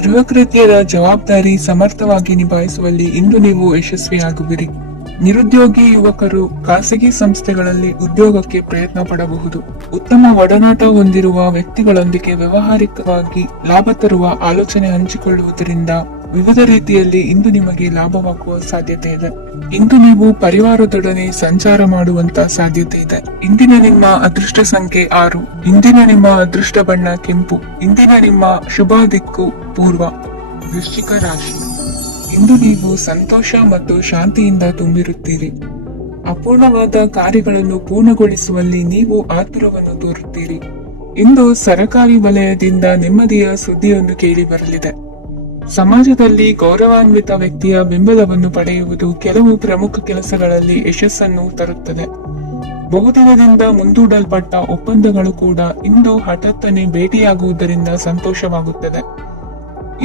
ಗೃಹ ಕೃತ್ಯದ ಜವಾಬ್ದಾರಿ ಸಮರ್ಥವಾಗಿ ನಿಭಾಯಿಸುವಲ್ಲಿ ಇಂದು ನೀವು ಯಶಸ್ವಿಯಾಗುವಿರಿ. ನಿರುದ್ಯೋಗಿ ಯುವಕರು ಖಾಸಗಿ ಸಂಸ್ಥೆಗಳಲ್ಲಿ ಉದ್ಯೋಗಕ್ಕೆ ಪ್ರಯತ್ನ ಪಡಬಹುದು. ಉತ್ತಮ ಒಡನಾಟ ಹೊಂದಿರುವ ವ್ಯಕ್ತಿಗಳೊಂದಿಗೆ ವ್ಯವಹಾರಿಕವಾಗಿ ಲಾಭ ತರುವ ಆಲೋಚನೆ ಹಂಚಿಕೊಳ್ಳುವುದರಿಂದ ವಿವಿಧ ರೀತಿಯಲ್ಲಿ ಇಂದು ನಿಮಗೆ ಲಾಭವಾಗುವ ಸಾಧ್ಯತೆ ಇದೆ. ಇಂದು ನೀವು ಪರಿವಾರದೊಡನೆ ಸಂಚಾರ ಮಾಡುವಂತ ಸಾಧ್ಯತೆ ಇದೆ. ಇಂದಿನ ನಿಮ್ಮ ಅದೃಷ್ಟ ಸಂಖ್ಯೆ 6. ಇಂದಿನ ನಿಮ್ಮ ಅದೃಷ್ಟ ಬಣ್ಣ ಕೆಂಪು. ಇಂದಿನ ನಿಮ್ಮ ಶುಭ ದಿಕ್ಕು ಪೂರ್ವ. ವೃಶ್ಚಿಕ ರಾಶಿ. ಇಂದು ನೀವು ಸಂತೋಷ ಮತ್ತು ಶಾಂತಿಯಿಂದ ತುಂಬಿರುತ್ತೀರಿ. ಅಪೂರ್ಣವಾದ ಕಾರ್ಯಗಳನ್ನು ಪೂರ್ಣಗೊಳಿಸುವಲ್ಲಿ ನೀವು ಆತುರವನ್ನು ತೋರುತ್ತೀರಿ. ಇಂದು ಸರಕಾರಿ ವಲಯದಿಂದ ನೆಮ್ಮದಿಯ ಸುದ್ದಿಯೊಂದು ಕೇಳಿ ಬರಲಿದೆ. ಸಮಾಜದಲ್ಲಿ ಗೌರವಾನ್ವಿತ ವ್ಯಕ್ತಿಯ ಬೆಂಬಲವನ್ನು ಪಡೆಯುವುದು ಕೆಲವು ಪ್ರಮುಖ ಕೆಲಸಗಳಲ್ಲಿ ಯಶಸ್ಸನ್ನು ತರುತ್ತದೆ. ಬಹುದಿನದಿಂದ ಮುಂದೂಡಲ್ಪಟ್ಟ ಒಪ್ಪಂದಗಳು ಕೂಡ ಇಂದು ಹಠಾತ್ತನೆ ಭೇಟಿಯಾಗುವುದರಿಂದ ಸಂತೋಷವಾಗುತ್ತದೆ.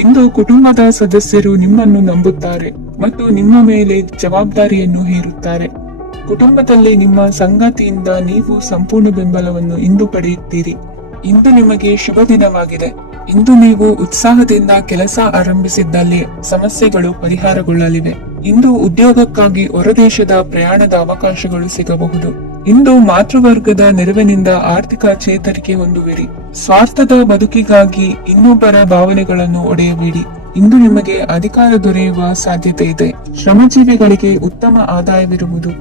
ಇಂದು ಕುಟುಂಬದ ಸದಸ್ಯರು ನಿಮ್ಮನ್ನು ನಂಬುತ್ತಾರೆ ಮತ್ತು ನಿಮ್ಮ ಮೇಲೆ ಜವಾಬ್ದಾರಿಯನ್ನು ಹೇರುತ್ತಾರೆ. ಕುಟುಂಬದಲ್ಲಿ ನಿಮ್ಮ ಸಂಗಾತಿಯಿಂದ ನೀವು ಸಂಪೂರ್ಣ ಬೆಂಬಲವನ್ನು ಇಂದು ಪಡೆಯುತ್ತೀರಿ. ಇಂದು ನಿಮಗೆ ಶುಭ ದಿನವಾಗಿದೆ. ಇಂದು ನೀವು ಉತ್ಸಾಹದಿಂದ ಕೆಲಸ ಆರಂಭಿಸಿದ್ದಲ್ಲಿ ಸಮಸ್ಯೆಗಳು ಪರಿಹಾರಗೊಳ್ಳಲಿವೆ. ಇಂದು ಉದ್ಯೋಗಕ್ಕಾಗಿ ಹೊರದೇಶದ ಪ್ರಯಾಣದ ಅವಕಾಶಗಳು ಸಿಗಬಹುದು. ಇಂದು ಮಾತೃವರ್ಗದ ನೆರವಿನಿಂದ ಆರ್ಥಿಕ ಚೇತರಿಕೆ ಹೊಂದುವಿರಿ. ಸ್ವಾರ್ಥದ ಬದುಕಿಗಾಗಿ ಇನ್ನೊಬ್ಬರ ಭಾವನೆಗಳನ್ನು ಒಡೆಯಬೇಡಿ. ಇಂದು ನಿಮಗೆ ಅಧಿಕಾರ ದೊರೆಯುವ ಸಾಧ್ಯತೆ ಇದೆ. ಶ್ರಮಜೀವಿಗಳಿಗೆ ಉತ್ತಮ ಆದಾಯವಿರುವುದು.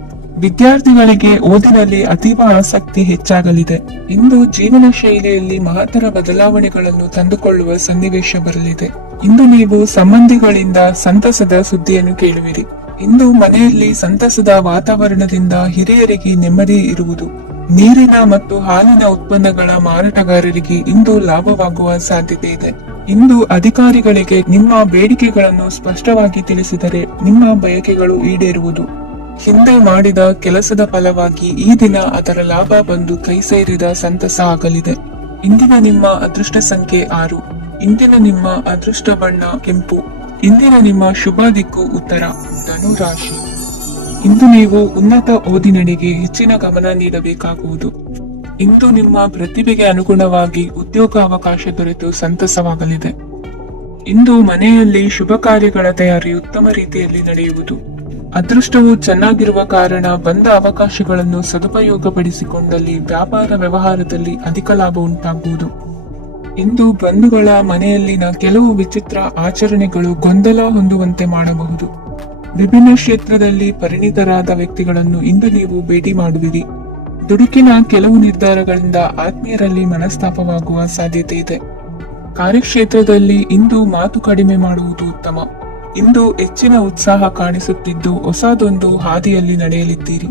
ವಿದ್ಯಾರ್ಥಿಗಳಿಗೆ ಓದಿನಲ್ಲಿ ಅತೀವ ಆಸಕ್ತಿ ಹೆಚ್ಚಾಗಲಿದೆ. ಇಂದು ಜೀವನ ಶೈಲಿಯಲ್ಲಿ ಮಹತ್ತರ ಬದಲಾವಣೆಗಳನ್ನು ತಂದುಕೊಳ್ಳುವ ಸನ್ನಿವೇಶ ಬರಲಿದೆ. ಇಂದು ನೀವು ಸಂಬಂಧಿಗಳಿಂದ ಸಂತಸದ ಸುದ್ದಿಯನ್ನು ಕೇಳುವಿರಿ. ಇಂದು ಮನೆಯಲ್ಲಿ ಸಂತಸದ ವಾತಾವರಣದಿಂದ ಹಿರಿಯರಿಗೆ ನೆಮ್ಮದಿ ಇರುವುದು. ನೀರಿನ ಮತ್ತು ಹಾಲಿನ ಉತ್ಪನ್ನಗಳ ಮಾರಾಟಗಾರರಿಗೆ ಇಂದು ಲಾಭವಾಗುವ ಸಾಧ್ಯತೆ ಇದೆ. ಇಂದು ಅಧಿಕಾರಿಗಳಿಗೆ ನಿಮ್ಮ ಬೇಡಿಕೆಗಳನ್ನು ಸ್ಪಷ್ಟವಾಗಿ ತಿಳಿಸಿದರೆ ನಿಮ್ಮ ಬಯಕೆಗಳು ಈಡೇರುವುದು. ಹಿಂದೆ ಮಾಡಿದ ಕೆಲಸದ ಫಲವಾಗಿ ಈ ದಿನ ಅದರ ಲಾಭ ಬಂದು ಕೈ ಸೇರಿದ ಸಂತಸ ಆಗಲಿದೆ. ಇಂದಿನ ನಿಮ್ಮ ಅದೃಷ್ಟ ಸಂಖ್ಯೆ 6. ಇಂದಿನ ನಿಮ್ಮ ಅದೃಷ್ಟ ಬಣ್ಣ ಕೆಂಪು. ಇಂದಿನ ನಿಮ್ಮ ಶುಭ ದಿಕ್ಕು ಉತ್ತರ. ಧನು ರಾಶಿ. ಇಂದು ನೀವು ಉನ್ನತ ಓದಿನೆಡೆಗೆ ಹೆಚ್ಚಿನ ಗಮನ ನೀಡಬೇಕಾಗುವುದು. ಇಂದು ನಿಮ್ಮ ಪ್ರತಿಭೆಗೆ ಅನುಗುಣವಾಗಿ ಉದ್ಯೋಗಾವಕಾಶ ದೊರೆತು ಸಂತಸವಾಗಲಿದೆ. ಇಂದು ಮನೆಯಲ್ಲಿ ಶುಭ ಕಾರ್ಯಗಳ ತಯಾರಿ ಉತ್ತಮ ರೀತಿಯಲ್ಲಿ ನಡೆಯುವುದು. ಅದೃಷ್ಟವು ಚೆನ್ನಾಗಿರುವ ಕಾರಣ ಬಂದ ಅವಕಾಶಗಳನ್ನು ಸದುಪಯೋಗಪಡಿಸಿಕೊಂಡಲ್ಲಿ ವ್ಯಾಪಾರ ವ್ಯವಹಾರದಲ್ಲಿ ಅಧಿಕ ಲಾಭ ಉಂಟಾಗುವುದು. ಇಂದು ಬಂಧುಗಳ ಮನೆಯಲ್ಲಿನ ಕೆಲವು ವಿಚಿತ್ರ ಆಚರಣೆಗಳು ಗೊಂದಲ ಹೊಂದುವಂತೆ ಮಾಡಬಹುದು. ವಿಭಿನ್ನ ಕ್ಷೇತ್ರದಲ್ಲಿ ಪರಿಣಿತರಾದ ವ್ಯಕ್ತಿಗಳನ್ನು ಇಂದು ನೀವು ಭೇಟಿ ಮಾಡುವಿರಿ. ದುಡುಕಿನ ಕೆಲವು ನಿರ್ಧಾರಗಳಿಂದ ಆತ್ಮೀಯರಲ್ಲಿ ಮನಸ್ತಾಪವಾಗುವ ಸಾಧ್ಯತೆ ಇದೆ. ಕಾರ್ಯಕ್ಷೇತ್ರದಲ್ಲಿ ಇಂದು ಮಾತು ಕಡಿಮೆ ಮಾಡುವುದು ಉತ್ತಮ. ಇಂದು ಹೆಚ್ಚಿನ ಉತ್ಸಾಹ ಕಾಣಿಸುತ್ತಿದ್ದು ಹೊಸದೊಂದು ಹಾದಿಯಲ್ಲಿ ನಡೆಯಲಿದ್ದೀರಿ.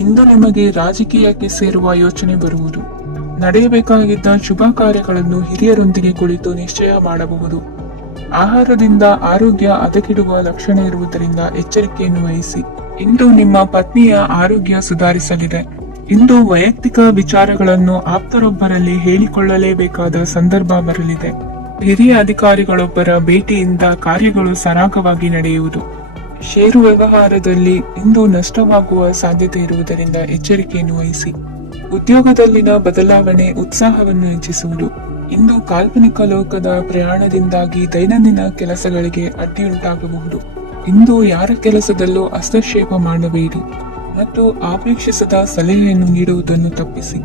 ಇಂದು ನಿಮಗೆ ರಾಜಕೀಯಕ್ಕೆ ಸೇರುವ ಯೋಚನೆ ಬರುವುದು. ನಡೆಯಬೇಕಾಗಿದ್ದ ಶುಭ ಕಾರ್ಯಗಳನ್ನು ಹಿರಿಯರೊಂದಿಗೆ ಕುಳಿತು ನಿಶ್ಚಯ ಮಾಡಬಹುದು. ಆಹಾರದಿಂದ ಆರೋಗ್ಯ ಹದಗೆಡುವ ಲಕ್ಷಣ ಇರುವುದರಿಂದ ಎಚ್ಚರಿಕೆಯನ್ನು ವಹಿಸಿ. ಇಂದು ನಿಮ್ಮ ಪತ್ನಿಯ ಆರೋಗ್ಯ ಸುಧಾರಿಸಲಿದೆ. ಇಂದು ವೈಯಕ್ತಿಕ ವಿಚಾರಗಳನ್ನು ಆಪ್ತರೊಬ್ಬರಲ್ಲಿ ಹೇಳಿಕೊಳ್ಳಲೇಬೇಕಾದ ಸಂದರ್ಭ ಬರಲಿದೆ. ಹಿರಿಯ ಅಧಿಕಾರಿಗಳೊಬ್ಬರ ಭೇಟಿಯಿಂದ ಕಾರ್ಯಗಳು ಸರಾಗವಾಗಿ ನಡೆಯುವುದು. ಷೇರು ವ್ಯವಹಾರದಲ್ಲಿ ಇಂದು ನಷ್ಟವಾಗುವ ಸಾಧ್ಯತೆ ಇರುವುದರಿಂದ ಎಚ್ಚರಿಕೆಯನ್ನು ವಹಿಸಿ. ಉದ್ಯೋಗದಲ್ಲಿನ ಬದಲಾವಣೆ ಉತ್ಸಾಹವನ್ನು ಹೆಚ್ಚಿಸುವುದು. ಇಂದು ಕಾಲ್ಪನಿಕ ಲೋಕದ ಪ್ರಯಾಣದಿಂದಾಗಿ ದೈನಂದಿನ ಕೆಲಸಗಳಿಗೆ ಅಡ್ಡಿಯುಂಟಾಗಬಹುದು. ಇಂದು ಯಾರ ಕೆಲಸದಲ್ಲೂ ಹಸ್ತಕ್ಷೇಪ ಮಾಡಬೇಡಿ ಮತ್ತು ಅಪೇಕ್ಷಿಸದ ಸಲಹೆಯನ್ನು ನೀಡುವುದನ್ನು ತಪ್ಪಿಸಿ.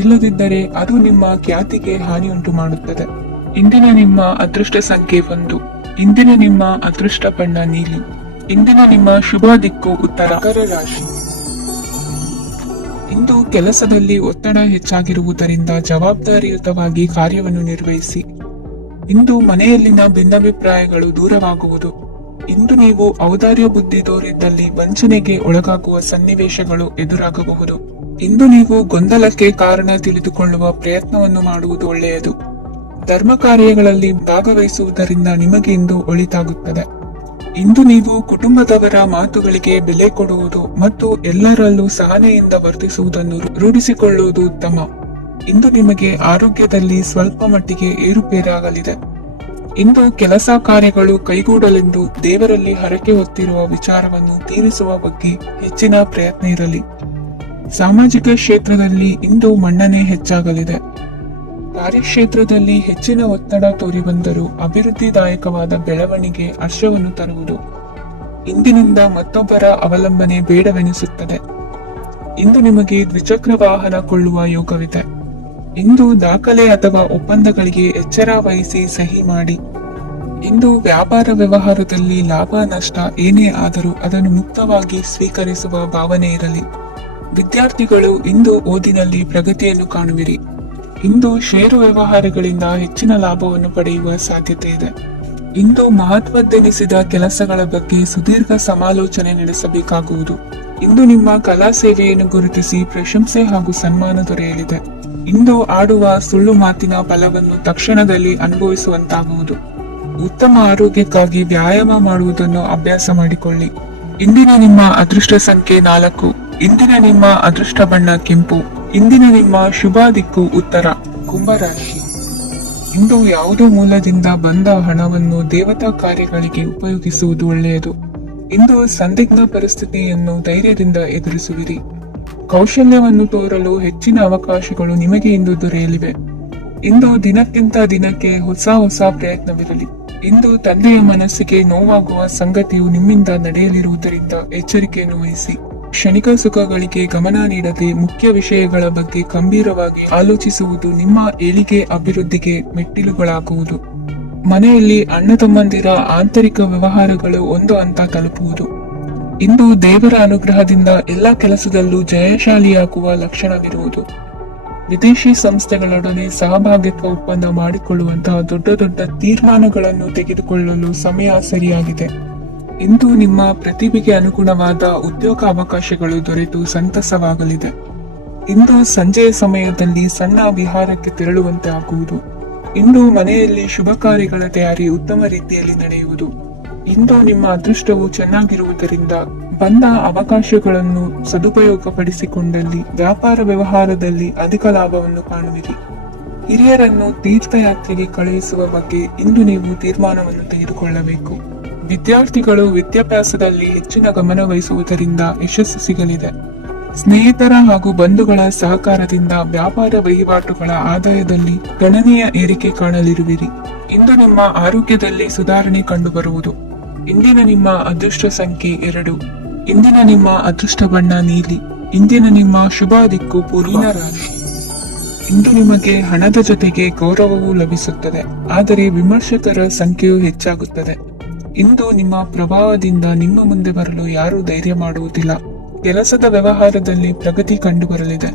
ಇಲ್ಲದಿದ್ದರೆ ಅದು ನಿಮ್ಮ ಖ್ಯಾತಿಗೆ ಹಾನಿಯುಂಟು ಮಾಡುತ್ತದೆ. ಇಂದಿನ ನಿಮ್ಮ ಅದೃಷ್ಟ ಸಂಖ್ಯೆ 1. ಇಂದಿನ ನಿಮ್ಮ ಅದೃಷ್ಟ ಬಣ್ಣ ನೀಲಿ. ಇಂದಿನ ನಿಮ್ಮ ಶುಭ ದಿಕ್ಕು ಉತ್ತರ. ಮಕರ ರಾಶಿ. ಇಂದು ಕೆಲಸದಲ್ಲಿ ಒತ್ತಡ ಹೆಚ್ಚಾಗಿರುವುದರಿಂದ ಜವಾಬ್ದಾರಿಯುತವಾಗಿ ಕಾರ್ಯವನ್ನು ನಿರ್ವಹಿಸಿ. ಇಂದು ಮನೆಯಲ್ಲಿನ ಭಿನ್ನಾಭಿಪ್ರಾಯಗಳು ದೂರವಾಗುವುದು. ಇಂದು ನೀವು ಔದಾರ್ಯ ಬುದ್ಧಿ ತೋರಿದ್ದಲ್ಲಿ ವಂಚನೆಗೆ ಒಳಗಾಗುವ ಸನ್ನಿವೇಶಗಳು ಎದುರಾಗಬಹುದು. ಇಂದು ನೀವು ಗೊಂದಲಕ್ಕೆ ಕಾರಣ ತಿಳಿದುಕೊಳ್ಳುವ ಪ್ರಯತ್ನವನ್ನು ಮಾಡುವುದು ಒಳ್ಳೆಯದು. ಧರ್ಮ ಕಾರ್ಯಗಳಲ್ಲಿ ಭಾಗವಹಿಸುವುದರಿಂದ ನಿಮಗೆ ಇಂದು ಒಳಿತಾಗುತ್ತದೆ. ಇಂದು ನೀವು ಕುಟುಂಬದವರ ಮಾತುಗಳಿಗೆ ಬೆಲೆ ಕೊಡುವುದು ಮತ್ತು ಎಲ್ಲರಲ್ಲೂ ಸಹನೆಯಿಂದ ವರ್ತಿಸುವುದನ್ನು ರೂಢಿಸಿಕೊಳ್ಳುವುದು ಉತ್ತಮ. ಇಂದು ನಿಮಗೆ ಆರೋಗ್ಯದಲ್ಲಿ ಸ್ವಲ್ಪ ಮಟ್ಟಿಗೆ ಏರುಪೇರಾಗಲಿದೆ. ಇಂದು ಕೆಲಸ ಕಾರ್ಯಗಳು ಕೈಗೂಡಲೆಂದು ದೇವರಲ್ಲಿ ಹರಕೆ ಹೊತ್ತಿರುವ ವಿಚಾರವನ್ನು ತೀರಿಸುವ ಬಗ್ಗೆ ಹೆಚ್ಚಿನ ಪ್ರಯತ್ನ ಇರಲಿ. ಸಾಮಾಜಿಕ ಕ್ಷೇತ್ರದಲ್ಲಿ ಇಂದು ಮನ್ನಣೆ ಹೆಚ್ಚಾಗಲಿದೆ. ಕಾರ್ಯಕ್ಷೇತ್ರದಲ್ಲಿ ಹೆಚ್ಚಿನ ಒತ್ತಡ ತೋರಿಬಂದರೂ ಅಭಿವೃದ್ಧಿದಾಯಕವಾದ ಬೆಳವಣಿಗೆ ಹರ್ಷವನ್ನು ತರುವುದು. ಇಂದಿನಿಂದ ಮತ್ತೊಬ್ಬರ ಅವಲಂಬನೆ ಬೇಡವೆನಿಸುತ್ತದೆ. ಇಂದು ನಿಮಗೆ ದ್ವಿಚಕ್ರ ವಾಹನ ಕೊಳ್ಳುವ ಯೋಗವಿದೆ. ಇಂದು ದಾಖಲೆ ಅಥವಾ ಒಪ್ಪಂದಗಳಿಗೆ ಎಚ್ಚರ ವಹಿಸಿ ಸಹಿ ಮಾಡಿ. ಇಂದು ವ್ಯಾಪಾರ ವ್ಯವಹಾರದಲ್ಲಿ ಲಾಭ ನಷ್ಟ ಏನೇ ಆದರೂ ಅದನ್ನು ಮುಕ್ತವಾಗಿ ಸ್ವೀಕರಿಸುವ ಭಾವನೆ ಇರಲಿ. ವಿದ್ಯಾರ್ಥಿಗಳು ಇಂದು ಓದಿನಲ್ಲಿ ಪ್ರಗತಿಯನ್ನು ಕಾಣುವಿರಿ. ಇಂದು ಷೇರು ವ್ಯವಹಾರಗಳಿಂದ ಹೆಚ್ಚಿನ ಲಾಭವನ್ನು ಪಡೆಯುವ ಸಾಧ್ಯತೆ ಇದೆ. ಇಂದು ಮಹತ್ವದ್ದೆನಿಸಿದ ಕೆಲಸಗಳ ಬಗ್ಗೆ ಸುದೀರ್ಘ ಸಮಾಲೋಚನೆ ನಡೆಸಬೇಕಾಗುವುದು. ಇಂದು ನಿಮ್ಮ ಕಲಾ ಸೇವೆಯನ್ನು ಗುರುತಿಸಿ ಪ್ರಶಂಸೆ ಹಾಗೂ ಸನ್ಮಾನ ದೊರೆಯಲಿದೆ. ಇಂದು ಆಡುವ ಸುಳ್ಳು ಮಾತಿನ ಫಲವನ್ನು ತಕ್ಷಣದಲ್ಲಿ ಅನುಭವಿಸುವಂತಾಗುವುದು. ಉತ್ತಮ ಆರೋಗ್ಯಕ್ಕಾಗಿ ವ್ಯಾಯಾಮ ಮಾಡುವುದನ್ನು ಅಭ್ಯಾಸ ಮಾಡಿಕೊಳ್ಳಿ. ಇಂದಿನ ನಿಮ್ಮ ಅದೃಷ್ಟ ಸಂಖ್ಯೆ 4. ಇಂದಿನ ನಿಮ್ಮ ಅದೃಷ್ಟ ಬಣ್ಣ ಕೆಂಪು. ಇಂದಿನ ನಿಮ್ಮ ಶುಭ ದಿಕ್ಕು ಉತ್ತರ. ಕುಂಭರಾಶಿ. ಇಂದು ಯಾವುದೋ ಮೂಲದಿಂದ ಬಂದ ಹಣವನ್ನು ದೇವತಾ ಕಾರ್ಯಗಳಿಗೆ ಉಪಯೋಗಿಸುವುದು ಒಳ್ಳೆಯದು. ಇಂದು ಸಂದಿಗ್ಧ ಪರಿಸ್ಥಿತಿಯನ್ನು ಧೈರ್ಯದಿಂದ ಎದುರಿಸುವಿರಿ. ಕೌಶಲ್ಯವನ್ನು ತೋರಲು ಹೆಚ್ಚಿನ ಅವಕಾಶಗಳು ನಿಮಗೆ ಇಂದು ದೊರೆಯಲಿವೆ. ಇಂದು ದಿನಕ್ಕಿಂತ ದಿನಕ್ಕೆ ಹೊಸ ಪ್ರಯತ್ನವಿರಲಿ. ಇಂದು ತಂದೆಯ ಮನಸ್ಸಿಗೆ ನೋವಾಗುವ ಸಂಗತಿಯು ನಿಮ್ಮಿಂದ ನಡೆಯಲಿರುವುದರಿಂದ ಎಚ್ಚರಿಕೆಯನ್ನು ವಹಿಸಿ. ಕ್ಷಣಿಕ ಸುಖಗಳಿಗೆ ಗಮನ ನೀಡದೆ ಮುಖ್ಯ ವಿಷಯಗಳ ಬಗ್ಗೆ ಗಂಭೀರವಾಗಿ ಆಲೋಚಿಸುವುದು ನಿಮ್ಮ ಏಳಿಗೆ ಅಭಿವೃದ್ಧಿಗೆ ಮೆಟ್ಟಿಲುಗಳಾಗುವುದು. ಮನೆಯಲ್ಲಿ ಅಣ್ಣ ತಮ್ಮಂದಿರ ಆಂತರಿಕ ವ್ಯವಹಾರಗಳು ಒಂದು ಹಂತ ತಲುಪುವುದು. ಇಂದು ದೇವರ ಅನುಗ್ರಹದಿಂದ ಎಲ್ಲ ಕೆಲಸದಲ್ಲೂ ಜಯಶಾಲಿಯಾಗುವ ಲಕ್ಷಣವಿರುವುದು. ವಿದೇಶಿ ಸಂಸ್ಥೆಗಳೊಡನೆ ಸಹಭಾಗಿತ್ವ ಒಪ್ಪಂದ ಮಾಡಿಕೊಳ್ಳುವಂತಹ ದೊಡ್ಡ ತೀರ್ಮಾನಗಳನ್ನು ತೆಗೆದುಕೊಳ್ಳಲು ಸಮಯ ಸರಿಯಾಗಿದೆ. ಇಂದು ನಿಮ್ಮ ಪ್ರತಿಭೆಗೆ ಅನುಗುಣವಾದ ಉದ್ಯೋಗ ಅವಕಾಶಗಳು ದೊರೆತು ಸಂತಸವಾಗಲಿದೆ. ಇಂದು ಸಂಜೆಯ ಸಮಯದಲ್ಲಿ ಸಣ್ಣ ವಿಹಾರಕ್ಕೆ ತೆರಳುವಂತೆ ಆಗುವುದು. ಇಂದು ಮನೆಯಲ್ಲಿ ಶುಭ ಕಾರ್ಯಗಳ ತಯಾರಿ ಉತ್ತಮ ರೀತಿಯಲ್ಲಿ ನಡೆಯುವುದು. ಇಂದು ನಿಮ್ಮ ಅದೃಷ್ಟವು ಚೆನ್ನಾಗಿರುವುದರಿಂದ ಬಂದ ಅವಕಾಶಗಳನ್ನು ಸದುಪಯೋಗಪಡಿಸಿಕೊಂಡಲ್ಲಿ ವ್ಯಾಪಾರ ವ್ಯವಹಾರದಲ್ಲಿ ಅಧಿಕ ಲಾಭವನ್ನು ಕಾಣುವಿರಿ. ಹಿರಿಯರನ್ನು ತೀರ್ಥಯಾತ್ರೆಗೆ ಕಳುಹಿಸುವ ಬಗ್ಗೆ ಇಂದು ನೀವು ತೀರ್ಮಾನವನ್ನು ತೆಗೆದುಕೊಳ್ಳಬೇಕು. ವಿದ್ಯಾರ್ಥಿಗಳು ವಿದ್ಯಾಭ್ಯಾಸದಲ್ಲಿ ಹೆಚ್ಚಿನ ಗಮನ ವಹಿಸುವುದರಿಂದ ಯಶಸ್ಸು ಸಿಗಲಿದೆ. ಸ್ನೇಹಿತರ ಹಾಗೂ ಬಂಧುಗಳ ಸಹಕಾರದಿಂದ ವ್ಯಾಪಾರ ವಹಿವಾಟುಗಳ ಆದಾಯದಲ್ಲಿ ಗಣನೀಯ ಏರಿಕೆ ಕಾಣಲಿರುವಿರಿ. ಇಂದು ನಿಮ್ಮ ಆರೋಗ್ಯದಲ್ಲಿ ಸುಧಾರಣೆ ಕಂಡುಬರುವುದು. ಇಂದಿನ ನಿಮ್ಮ ಅದೃಷ್ಟ ಸಂಖ್ಯೆ 2. ಇಂದಿನ ನಿಮ್ಮ ಅದೃಷ್ಟ ಬಣ್ಣ ನೀಲಿ. ಇಂದಿನ ನಿಮ್ಮ ಶುಭ ದಿಕ್ಕು ಪೂರ್ವ ರಾಶಿ. ಇಂದು ನಿಮಗೆ ಹಣದ ಜೊತೆಗೆ ಗೌರವವೂ ಲಭಿಸುತ್ತದೆ, ಆದರೆ ವಿಮರ್ಶಕರ ಸಂಖ್ಯೆಯೂ ಹೆಚ್ಚಾಗುತ್ತದೆ. ಇಂದು ನಿಮ್ಮ ಪ್ರಭಾವದಿಂದ ನಿಮ್ಮ ಮುಂದೆ ಬರಲು ಯಾರೂ ಧೈರ್ಯ ಮಾಡುವುದಿಲ್ಲ. ಕೆಲಸದ ವ್ಯವಹಾರದಲ್ಲಿ ಪ್ರಗತಿ ಕಂಡುಬರಲಿದೆ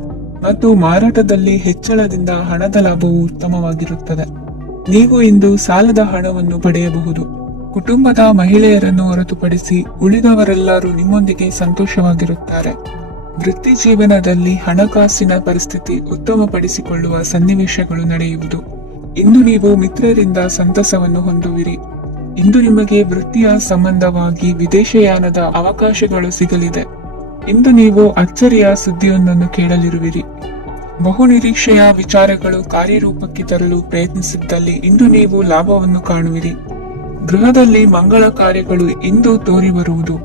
ಮತ್ತು ಮಾರಾಟದಲ್ಲಿ ಹೆಚ್ಚಳದಿಂದ ಹಣದ ಲಾಭವು ಉತ್ತಮವಾಗಿರುತ್ತದೆ. ನೀವು ಇಂದು ಸಾಲದ ಹಣವನ್ನು ಪಡೆಯಬಹುದು. ಕುಟುಂಬದ ಮಹಿಳೆಯರನ್ನು ಹೊರತುಪಡಿಸಿ ಉಳಿದವರೆಲ್ಲರೂ ನಿಮ್ಮೊಂದಿಗೆ ಸಂತೋಷವಾಗಿರುತ್ತಾರೆ. ವೃತ್ತಿ ಜೀವನದಲ್ಲಿ ಹಣಕಾಸಿನ ಪರಿಸ್ಥಿತಿ ಉತ್ತಮಪಡಿಸಿಕೊಳ್ಳುವ ಸನ್ನಿವೇಶಗಳು ನಡೆಯುವುದು. ಇಂದು ನೀವು ಮಿತ್ರರಿಂದ ಸಂತಸವನ್ನು ಹೊಂದುವಿರಿ. ಇಂದು ನಿಮಗೆ ವೃತ್ತಿಯ ಸಂಬಂಧವಾಗಿ ವಿದೇಶಯಾನದ ಅವಕಾಶಗಳು ಸಿಗಲಿದೆ. ಇಂದು ನೀವು ಅಚ್ಚರಿಯ ಸುದ್ದಿಯೊಂದನ್ನು ಕೇಳಲಿರುವಿರಿ. ಬಹುನಿರೀಕ್ಷೆಯ ವಿಚಾರಗಳು ಕಾರ್ಯರೂಪಕ್ಕೆ ತರಲು ಪ್ರಯತ್ನಿಸಿದ್ದಲ್ಲಿ ಇಂದು ನೀವು ಲಾಭವನ್ನು ಕಾಣುವಿರಿ. ಗೃಹದಲ್ಲಿ ಮಂಗಳ ಕಾರ್ಯಗಳು ಇಂದು ತೋರಿ ಬರುವುದು.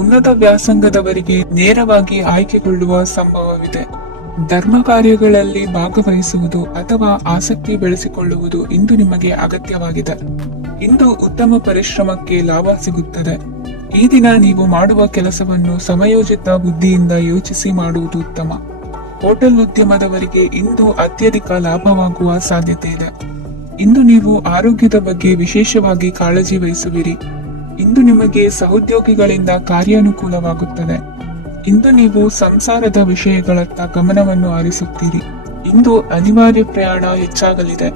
ಉನ್ನತ ವ್ಯಾಸಂಗದವರಿಗೆ ನೇರವಾಗಿ ಆಯ್ಕೆಗೊಳ್ಳುವ ಸಂಭವವಿದೆ. ಧರ್ಮ ಕಾರ್ಯಗಳಲ್ಲಿ ಭಾಗವಹಿಸುವುದು ಅಥವಾ ಆಸಕ್ತಿ ಬೆಳೆಸಿಕೊಳ್ಳುವುದು ಇಂದು ನಿಮಗೆ ಅಗತ್ಯವಾಗಿದೆ. ಇಂದು ಉತ್ತಮ ಪರಿಶ್ರಮಕ್ಕೆ ಲಾಭ ಸಿಗುತ್ತದೆ. ಈ ದಿನ ನೀವು ಮಾಡುವ ಕೆಲಸವನ್ನು ಸಮಯೋಚಿತ ಬುದ್ಧಿಯಿಂದ ಯೋಚಿಸಿ ಮಾಡುವುದು ಉತ್ತಮ. ಹೋಟೆಲ್ ಉದ್ಯಮದವರಿಗೆ ಇಂದು ಅತ್ಯಧಿಕ ಲಾಭವಾಗುವ ಸಾಧ್ಯತೆ ಇದೆ. ಇಂದು ನೀವು ಆರೋಗ್ಯದ ಬಗ್ಗೆ ವಿಶೇಷವಾಗಿ ಕಾಳಜಿ ವಹಿಸುವಿರಿ. ಇಂದು ನಿಮಗೆ ಸಹೋದ್ಯೋಗಿಗಳಿಂದ ಕಾರ್ಯಾನುಕೂಲವಾಗುತ್ತದೆ. ಇಂದು ನೀವು ಸಂಸಾರದ ವಿಷಯಗಳತ್ತ ಗಮನವನ್ನು ಹರಿಸುತ್ತೀರಿ. ಇಂದು ಅನಿವಾರ್ಯ ಪ್ರಯಾಣ ಹೆಚ್ಚಾಗಲಿದೆ.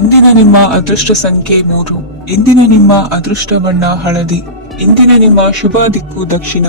ಇಂದಿನ ನಿಮ್ಮ ಅದೃಷ್ಟ ಸಂಖ್ಯೆ 3. ಇಂದಿನ ನಿಮ್ಮ ಅದೃಷ್ಟ ಬಣ್ಣ ಹಳದಿ. ಇಂದಿನ ನಿಮ್ಮ ಶುಭ ದಿಕ್ಕು ದಕ್ಷಿಣ.